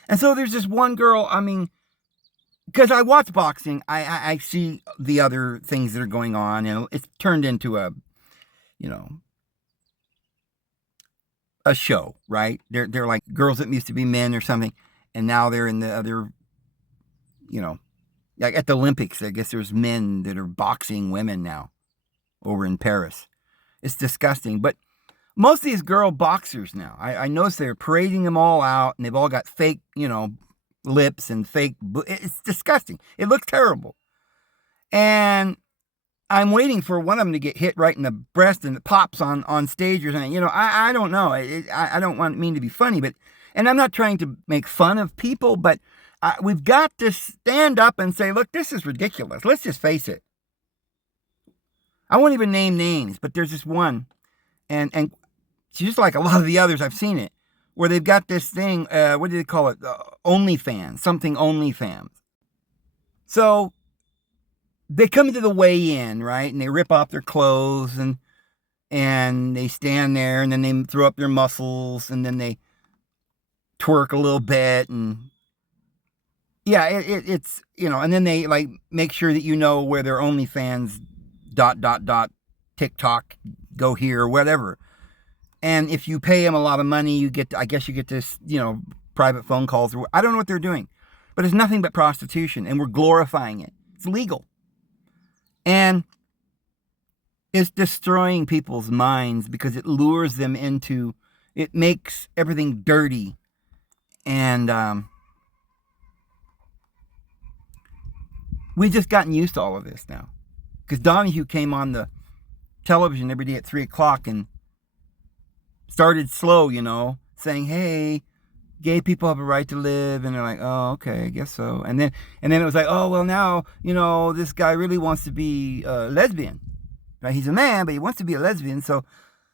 And so there's this one girl, I mean, because I watch boxing, I see the other things that are going on, and it's turned into a show, right? They're like girls that used to be men or something, and now they're in the other, like at the Olympics. I guess there's men that are boxing women now over in Paris. It's disgusting. But most of these girl boxers now, I notice they're parading them all out, and they've all got fake, lips and fake. It's disgusting. It looks terrible. And I'm waiting for one of them to get hit right in the breast and it pops on stage or something. I don't know. I don't mean to be funny, and I'm not trying to make fun of people, but we've got to stand up and say, look, this is ridiculous. Let's just face it. I won't even name names, but there's this one, and it's just like a lot of the others, I've seen it, where they've got this thing, what do they call it? OnlyFans, something OnlyFans. So they come to the weigh-in, right? And they rip off their clothes and they stand there, and then they throw up their muscles, and then they twerk a little bit, and yeah, it's and then they like make sure that where their OnlyFans ... TikTok, go here, whatever. And if you pay them a lot of money, you get this, private phone calls. I don't know what they're doing, but it's nothing but prostitution, and we're glorifying it. It's legal. And it's destroying people's minds because it lures them into, it makes everything dirty. And we've just gotten used to all of this now. Because Donahue came on the television every day at 3 o'clock and started slow, saying, hey, gay people have a right to live. And they're like, oh, okay, I guess so. And then it was like, oh, well, now, this guy really wants to be a lesbian. Right? He's a man, but he wants to be a lesbian. So,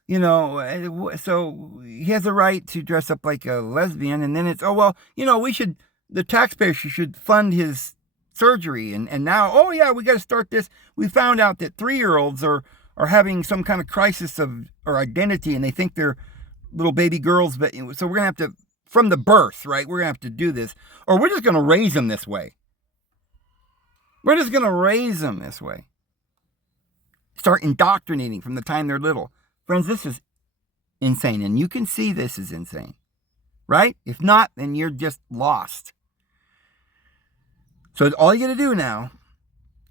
so he has a right to dress up like a lesbian. And then it's, oh, well, the taxpayers should fund his surgery. And now, oh, yeah, we got to start this. We found out that 3-year-olds are having some kind of crisis or identity, and they think they're little baby girls. But so we're going to have to, from the birth, right, we're going to have to do this. Or we're just going to raise them this way. We're just going to raise them this way. Start indoctrinating from the time they're little. Friends, this is insane. And you can see this is insane. Right? If not, then you're just lost. So all you got to do now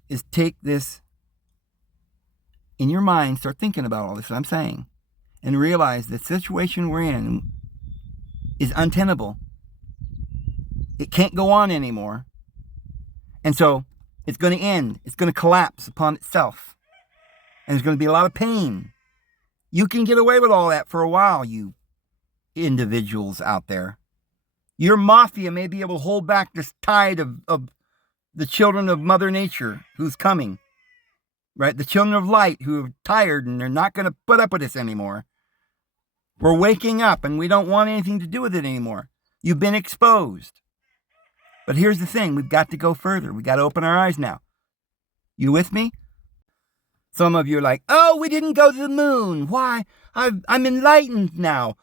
is take this in your mind, start thinking about all this I'm saying, and realize the situation we're in is untenable. It can't go on anymore. And so it's going to end. It's going to collapse upon itself. And there's going to be a lot of pain. You can get away with all that for a while, you individuals out there. Your mafia may be able to hold back this tide of the children of Mother Nature who's coming, right? The children of light who are tired and they're not going to put up with this anymore. We're waking up and we don't want anything to do with it anymore. You've been exposed. But here's the thing. We've got to go further. We've got to open our eyes now. You with me? Some of you are like, oh, we didn't go to the moon. Why? I'm enlightened now.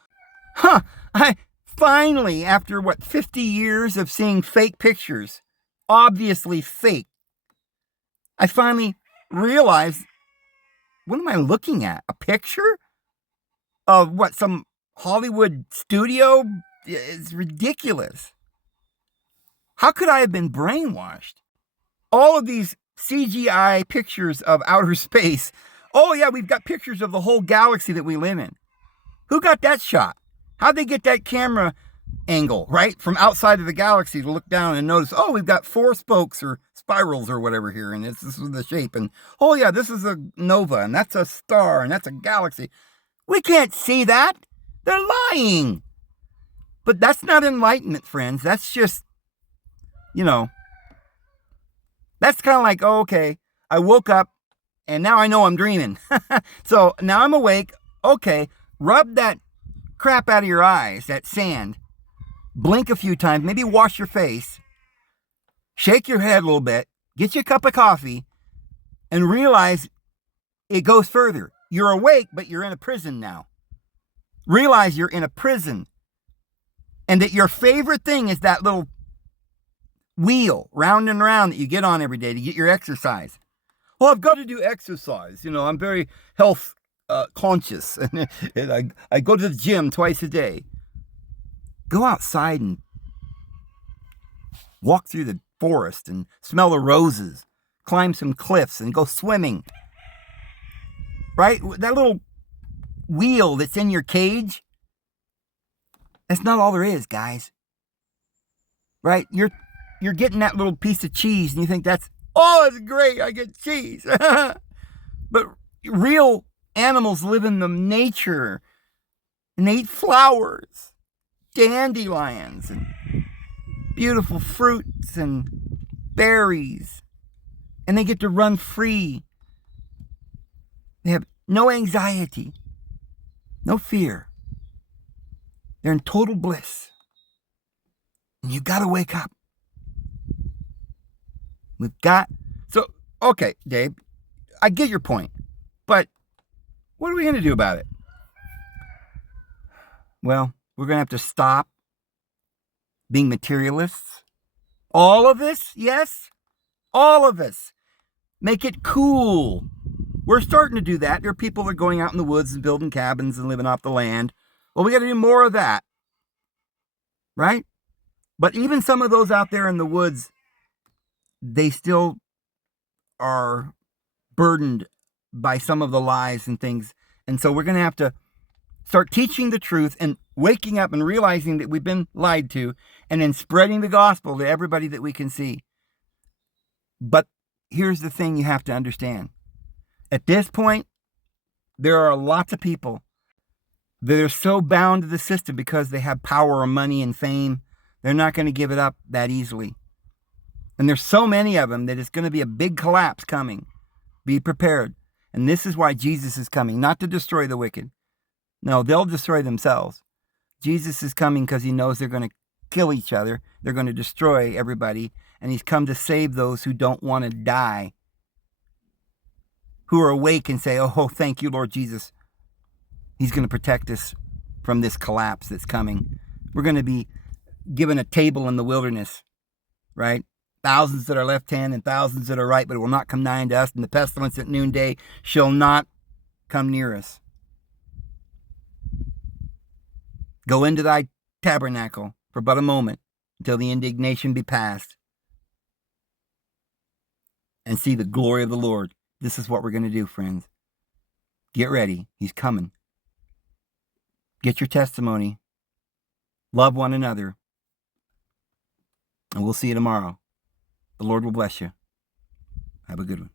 I finally, after 50 years of seeing fake pictures, obviously fake, I finally realized, what am I looking at? A picture of some Hollywood studio? It's ridiculous. How could I have been brainwashed? All of these CGI pictures of outer space. Oh yeah, we've got pictures of the whole galaxy that we live in. Who got that shot? How'd they get that camera angle, right? From outside of the galaxy to look down and notice, oh, we've got 4 spokes or spirals or whatever here, and this is the shape. And oh yeah, this is a nova, and that's a star, and that's a galaxy. We can't see that. They're lying. But that's not enlightenment, friends. That's just, that's kind of like, oh, okay, I woke up, And now I know I'm dreaming. So now I'm awake. Okay, rub that crap out of your eyes, that sand. Blink a few times, maybe wash your face. Shake your head a little bit. Get you a cup of coffee and realize it goes further. You're awake, but you're in a prison now. Realize you're in a prison. And that your favorite thing is that little wheel, round and round, that you get on every day to get your exercise. Well, I've got to do exercise. I'm very health conscious. And I go to the gym twice a day. Go outside and walk through the forest and smell the roses. Climb some cliffs and go swimming. Right? That little wheel that's in your cage, that's not all there is, guys. Right? You're getting that little piece of cheese and you think it's great, I get cheese. But real animals live in the nature and they eat flowers, dandelions, and beautiful fruits and berries. And they get to run free. They have no anxiety, no fear. They're in total bliss. And you got to wake up. Okay, Dave, I get your point. But what are we going to do about it? Well, we're going to have to stop being materialists. All of us, yes? All of us. Make it cool. We're starting to do that. There are people that are going out in the woods and building cabins and living off the land. Well, we got to do more of that. Right? But even some of those out there in the woods, they still are burdened by some of the lies and things. And so we're going to have to start teaching the truth and waking up and realizing that we've been lied to, and then spreading the gospel to everybody that we can see. But here's the thing you have to understand. At this point, there are lots of people that are so bound to the system because they have power or money and fame. They're not going to give it up that easily. And there's so many of them that it's going to be a big collapse coming. Be prepared. And this is why Jesus is coming, not to destroy the wicked. No, they'll destroy themselves. Jesus is coming because he knows they're going to kill each other. They're going to destroy everybody. And he's come to save those who don't want to die, who are awake and say, oh, thank you, Lord Jesus. He's going to protect us from this collapse that's coming. We're going to be given a table in the wilderness, right? Thousands at our left hand and thousands at our right, but it will not come nigh unto us, and the pestilence at noonday shall not come near us. Go into thy tabernacle for but a moment until the indignation be past, and see the glory of the Lord. This is what we're going to do, friends. Get ready. He's coming. Get your testimony. Love one another. And we'll see you tomorrow. The Lord will bless you. Have a good one.